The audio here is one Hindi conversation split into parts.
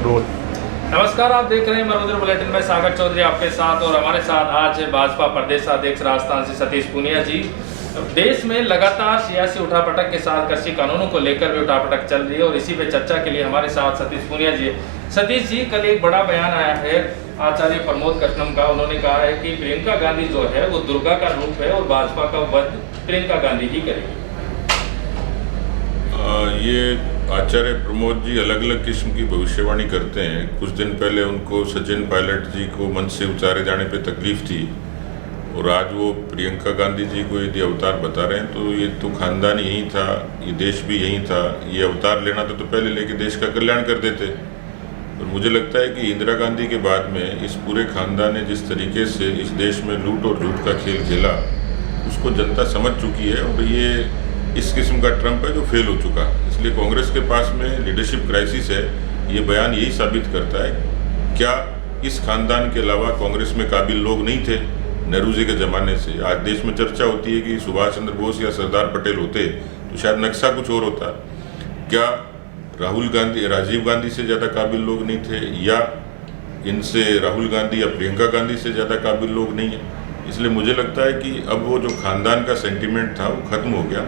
रोल। नमस्कार, आप देख रहे हैं मनोरंजन बुलेटिन में सागर चौधरी आपके साथ। और हमारे साथ आज है भाजपा प्रदेश अध्यक्ष राजस्थान से सतीश पूनिया जी। देश में लगातार सियासी उठापटक के साथ कृषि कानूनों को लेकर भी उठापटक चल रही है और इसी पे चर्चा के लिए हमारे साथ सतीश पूनिया जी। सतीश जी, कल एक बड़ा बयान आया है आचार्य प्रमोद कृष्णम का। उन्होंने कहा है कि प्रियंका गांधी जो है वो दुर्गा का रूप है और भाजपा का वध प्रियंका गांधी ही करेगी। ये आचार्य प्रमोद जी अलग अलग किस्म की भविष्यवाणी करते हैं। कुछ दिन पहले उनको सचिन पायलट जी को मंच से उतारे जाने पे तकलीफ थी और आज वो प्रियंका गांधी जी को यदि अवतार बता रहे हैं तो ये तो खानदान यही था, ये देश भी यही था। ये अवतार लेना था तो पहले लेके देश का कल्याण कर देते। और मुझे लगता है कि इंदिरा गांधी के बाद में इस पूरे खानदान ने जिस तरीके से इस देश में लूट और झूठ का खेल खेला उसको जनता समझ चुकी है और ये इस किस्म का ट्रम्प है जो फेल हो चुका। इसलिए कांग्रेस के पास में लीडरशिप क्राइसिस है। ये बयान यही साबित करता है, क्या इस खानदान के अलावा कांग्रेस में काबिल लोग नहीं थे नेहरू जी के ज़माने से। आज देश में चर्चा होती है कि सुभाष चंद्र बोस या सरदार पटेल होते तो शायद नक्शा कुछ और होता। क्या राजीव गांधी से ज़्यादा काबिल लोग नहीं थे, या इनसे राहुल गांधी या प्रियंका गांधी से ज़्यादा काबिल लोग नहीं है। इसलिए मुझे लगता है कि अब वो जो खानदान का सेंटिमेंट था वो खत्म हो गया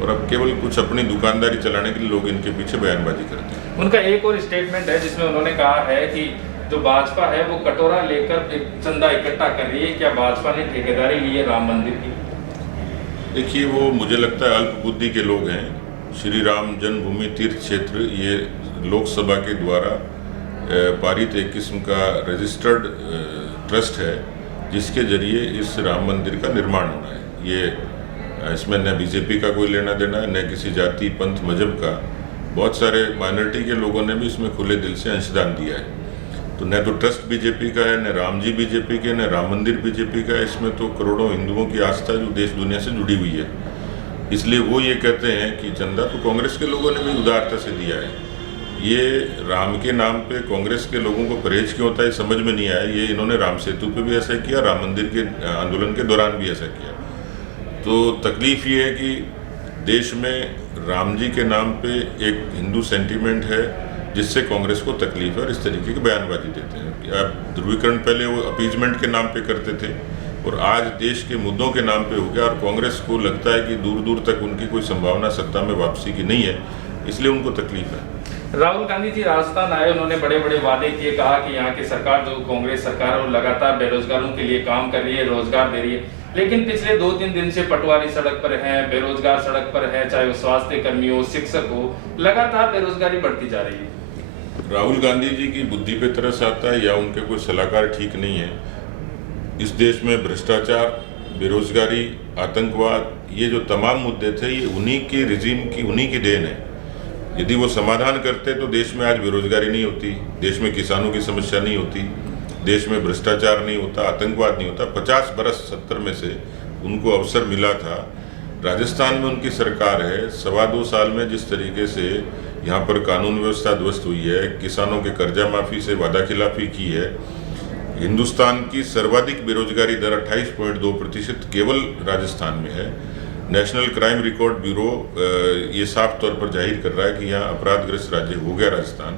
और अब केवल कुछ अपनी दुकानदारी चलाने के लिए लोग इनके पीछे बयानबाजी करते हैं। उनका एक और स्टेटमेंट है जिसमें उन्होंने कहा है कि जो भाजपा है वो कटोरा लेकर एक चंदा इकट्ठा कर रही है। क्या भाजपा ने ठेकेदारी ली है राम मंदिर की? देखिए, वो मुझे लगता है अल्प बुद्धि के लोग हैं। श्री राम जन्मभूमि तीर्थ क्षेत्र ये लोकसभा के द्वारा पारित एक किस्म का रजिस्टर्ड ट्रस्ट है जिसके जरिए इस राम मंदिर का निर्माण होना है। ये इसमें न बीजेपी का कोई लेना देना है, न किसी जाति पंथ मजहब का। बहुत सारे माइनॉरिटी के लोगों ने भी इसमें खुले दिल से अंशदान दिया है। तो न तो ट्रस्ट बीजेपी का है, न राम जी बीजेपी के, न राम मंदिर बीजेपी का है। इसमें तो करोड़ों हिंदुओं की आस्था जो देश दुनिया से जुड़ी हुई है। इसलिए वो ये कहते हैं कि चंदा तो कांग्रेस के लोगों ने भी उदारता से दिया है। ये राम के नाम पे कांग्रेस के लोगों को परहेज क्यों होता है समझ में नहीं आया। ये इन्होंने राम सेतु पे भी ऐसा किया, राम मंदिर के आंदोलन के दौरान भी ऐसा किया। तो तकलीफ ये है कि देश में राम जी के नाम पे एक हिंदू सेंटीमेंट है जिससे कांग्रेस को तकलीफ है और इस तरीके की बयानबाजी देते हैं कि अब ध्रुवीकरण पहले वो अपीजमेंट के नाम पे करते थे और आज देश के मुद्दों के नाम पे हो गया। और कांग्रेस को लगता है कि दूर दूर तक उनकी कोई संभावना सत्ता में वापसी की नहीं है, इसलिए उनको तकलीफ है। राहुल गांधी जी राजस्थान आए, उन्होंने बड़े बड़े वादे किए, कहा कि यहाँ की सरकार जो कांग्रेस सरकार है वो लगातार बेरोजगारों के लिए काम कर रही है, रोजगार दे रही है। लेकिन पिछले 2-3 दिन से पटवारी सड़क पर हैं, बेरोजगार सड़क पर है, चाहे वो स्वास्थ्य कर्मी हो, शिक्षक हो, लगातार बेरोजगारी बढ़ती जा रही है। राहुल गांधी जी की बुद्धि पे तरस आता है या उनके कोई सलाहकार ठीक नहीं है। इस देश में भ्रष्टाचार, बेरोजगारी, आतंकवाद, ये जो तमाम मुद्दे थे ये उन्हीं के रिजीम की, उन्हीं की देन है। यदि वो समाधान करते तो देश में आज बेरोजगारी नहीं होती, देश में किसानों की समस्या नहीं होती, देश में भ्रष्टाचार नहीं होता, आतंकवाद नहीं होता। 50 बरस 70 में से उनको अवसर मिला था। राजस्थान में उनकी सरकार है। 2.25 साल में जिस तरीके से यहाँ पर कानून व्यवस्था ध्वस्त हुई है, किसानों के कर्जा माफ़ी से वादा खिलाफी की है, हिंदुस्तान की सर्वाधिक बेरोजगारी दर 28.2% केवल राजस्थान में है। नेशनल क्राइम रिकॉर्ड ब्यूरो ये साफ तौर पर जाहिर कर रहा है कि यहाँ अपराधग्रस्त राज्य हो गया राजस्थान।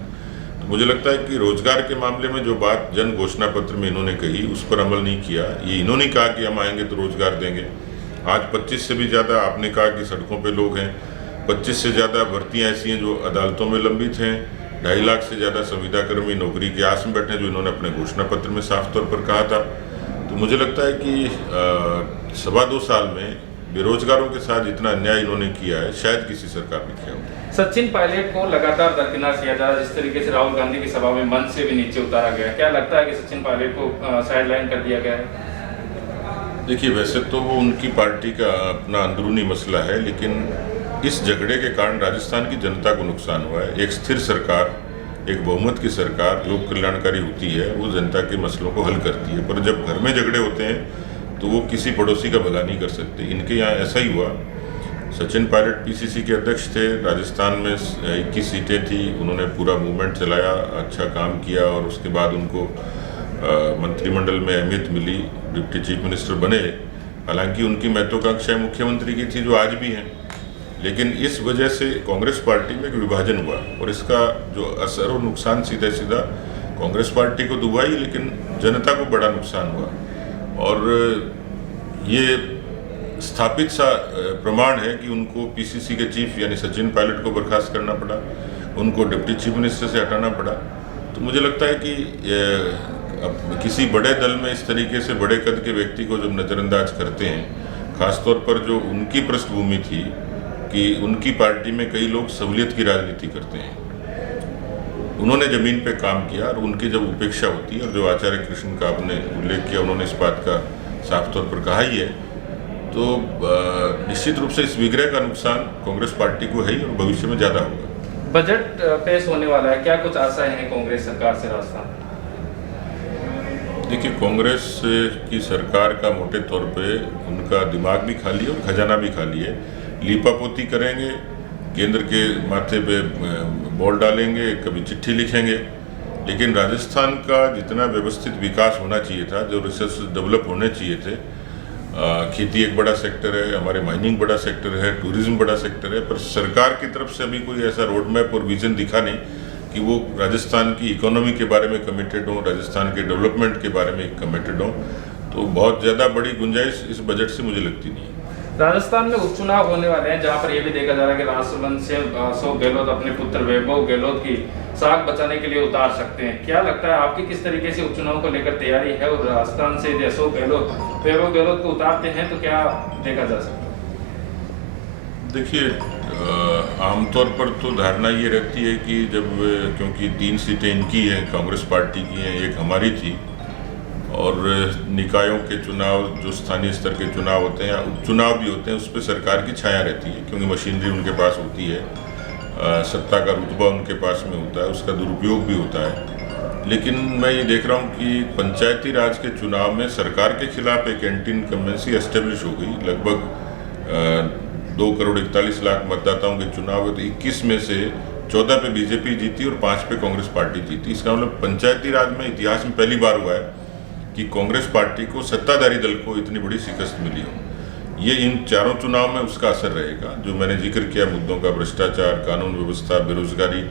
तो मुझे लगता है कि रोजगार के मामले में जो बात जन घोषणा पत्र में इन्होंने कही उस पर अमल नहीं किया। ये इन्होंने कहा कि हम आएंगे तो रोजगार देंगे। आज 25 से भी ज़्यादा आपने कहा कि सड़कों पे लोग हैं, 25 से ज़्यादा भर्तियाँ ऐसी हैं जो अदालतों में लंबित हैं, 2.5 लाख से ज़्यादा संविदाकर्मी नौकरी की आस में बैठे, जो इन्होंने अपने घोषणा पत्र में साफ तौर पर कहा था। तो मुझे लगता है कि 2.25 साल में बेरोजगारों के साथ जितना अन्याय इन्होंने किया है शायद किसी सरकार ने किया हो। सचिन पायलट को लगातार दरकिनार किया जा रहा है, जिस तरीके से राहुल गांधी की सभा में मंच से भी नीचे उतारा गया। क्या लगता है कि सचिन पायलट को साइडलाइन कर दिया गया है? देखिए, वैसे तो वो उनकी पार्टी का अपना अंदरूनी मसला है, लेकिन इस झगड़े के कारण राजस्थान की जनता को नुकसान हुआ है। एक स्थिर सरकार, एक बहुमत की सरकार लोक कल्याणकारी होती है, वो जनता के मसलों को हल करती है। पर जब घर में झगड़े होते हैं तो वो किसी पड़ोसी का भला नहीं कर सकते। इनके यहाँ ऐसा ही हुआ। सचिन पायलट पीसीसी के अध्यक्ष थे, राजस्थान में 21 सीटें थी, उन्होंने पूरा मूवमेंट चलाया, अच्छा काम किया और उसके बाद उनको मंत्रिमंडल में अहमियत मिली, डिप्टी चीफ मिनिस्टर बने। हालांकि उनकी महत्वाकांक्षाएं मुख्यमंत्री की थी जो आज भी हैं, लेकिन इस वजह से कांग्रेस पार्टी में एक विभाजन हुआ और इसका जो असर और नुकसान सीधा सीधा कांग्रेस पार्टी को तो हुआ ही, लेकिन जनता को बड़ा नुकसान हुआ। और ये स्थापित सा प्रमाण है कि उनको पीसीसी के चीफ यानी सचिन पायलट को बर्खास्त करना पड़ा, उनको डिप्टी चीफ मिनिस्टर से हटाना पड़ा। तो मुझे लगता है कि अब किसी बड़े दल में इस तरीके से बड़े कद के व्यक्ति को जब नज़रअंदाज करते हैं, खासतौर पर जो उनकी पृष्ठभूमि थी कि उनकी पार्टी में कई लोग सहूलियत की राजनीति करते हैं, उन्होंने जमीन पे काम किया और उनकी जब उपेक्षा होती है, और जो आचार्य कृष्ण का आपने उल्लेख किया, उन्होंने इस बात का साफ तौर पर कहा ही है, तो निश्चित रूप से इस विग्रह का नुकसान कांग्रेस पार्टी को है ही और भविष्य में ज़्यादा होगा। बजट पेश होने वाला है, क्या कुछ आशाएं हैं कांग्रेस सरकार से राजस्थान? देखिए, कांग्रेस की सरकार का मोटे तौर पे उनका दिमाग भी खाली है और खजाना भी खाली है। लीपापोती करेंगे, केंद्र के माथे पे बॉल डालेंगे, कभी चिट्ठी लिखेंगे, लेकिन राजस्थान का जितना व्यवस्थित विकास होना चाहिए था, जो रिसोर्स डेवलप होने चाहिए थे, खेती एक बड़ा सेक्टर है, हमारे माइनिंग बड़ा सेक्टर है, टूरिज्म बड़ा सेक्टर है, पर सरकार की तरफ से अभी कोई ऐसा रोड मैप और विजन दिखा नहीं कि वो राजस्थान की इकोनॉमी के बारे में कमिटेड हो, राजस्थान के डेवलपमेंट के बारे में कमिटेड हो। तो बहुत ज़्यादा बड़ी गुंजाइश इस बजट से मुझे लगती नहीं है। राजस्थान में उपचुनाव होने वाले हैं, जहां पर यह भी देखा जा रहा है कि राष्ट्रमंच से अशोक गहलोत अपने पुत्र वैभव गहलोत की साख बचाने के लिए उतार सकते हैं। क्या लगता है आपकी किस तरीके से उपचुनाव को लेकर तैयारी है, और राजस्थान से यदि अशोक गहलोत वैभव गहलोत को उतारते हैं तो क्या देखा जा सकता है? देखिए, आमतौर पर तो धारणा ये रहती है कि जब, क्योंकि 3 सीटें इनकी हैं, कांग्रेस पार्टी की हैं, एक हमारी थी, और निकायों के चुनाव, जो स्थानीय स्तर के चुनाव होते हैं या उपचुनाव भी होते हैं, उस पर सरकार की छाया रहती है, क्योंकि मशीनरी उनके पास होती है, सत्ता का रुतबा उनके पास में होता है, उसका दुरुपयोग भी होता है। लेकिन मैं ये देख रहा हूँ कि पंचायती राज के चुनाव में सरकार के खिलाफ एक एंटी इनकम्बेंसी एस्टेब्लिश हो गई। लगभग 2 करोड़ 41 लाख मतदाताओं के चुनाव हुए, तो 21 में से 14 पे बीजेपी जीती और 5 पे कांग्रेस पार्टी जीती। इसका मतलब पंचायती राज में इतिहास में पहली बार हुआ है कि कांग्रेस पार्टी को, सत्ताधारी दल को, इतनी बड़ी शिकस्त मिली हो। ये इन चारों चुनाव में उसका असर रहेगा, जो मैंने जिक्र किया मुद्दों का, भ्रष्टाचार, कानून व्यवस्था, बेरोजगारी,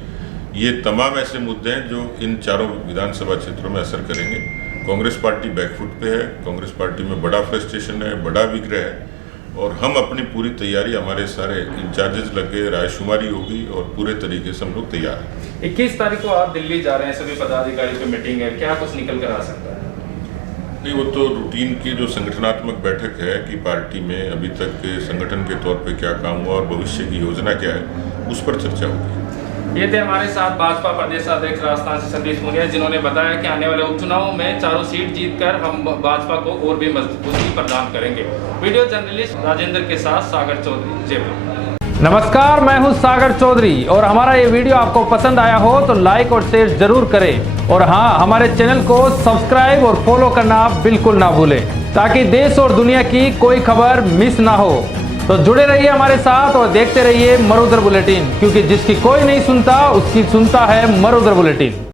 ये तमाम ऐसे मुद्दे हैं जो इन चारों विधानसभा क्षेत्रों में असर करेंगे। कांग्रेस पार्टी बैकफुट पे है, कांग्रेस पार्टी में बड़ा फ्रस्ट्रेशन है, बड़ा विग्रह है, और हम अपनी पूरी तैयारी, हमारे सारे इंचार्जेस लगे, रायशुमारी होगी और पूरे तरीके से हम लोग तैयार हैं। 21 तारीख को आप दिल्ली जा रहे हैं, सभी पदाधिकारी की मीटिंग है, क्या कुछ निकल कर आ सकता है? नहीं, वो तो रूटीन की जो संगठनात्मक बैठक है कि पार्टी में अभी तक के संगठन के तौर पे क्या काम हुआ और भविष्य की योजना क्या है, उस पर चर्चा होगी। ये थे हमारे साथ भाजपा प्रदेश अध्यक्ष राजस्थान से सतीश पूनिया, जिन्होंने बताया कि आने वाले उपचुनावों में चारों सीट जीतकर हम भाजपा को और भी मजबूती प्रदान करेंगे। वीडियो जर्नलिस्ट राजेंद्र के साथ सागर चौधरी, जयपुर। नमस्कार, मैं हूं सागर चौधरी, और हमारा ये वीडियो आपको पसंद आया हो तो लाइक और शेयर जरूर करें, और हाँ, हमारे चैनल को सब्सक्राइब और फॉलो करना बिल्कुल ना भूलें, ताकि देश और दुनिया की कोई खबर मिस ना हो। तो जुड़े रहिए हमारे साथ और देखते रहिए मरुधर बुलेटिन, क्योंकि जिसकी कोई नहीं सुनता उसकी सुनता है मरुधर बुलेटिन।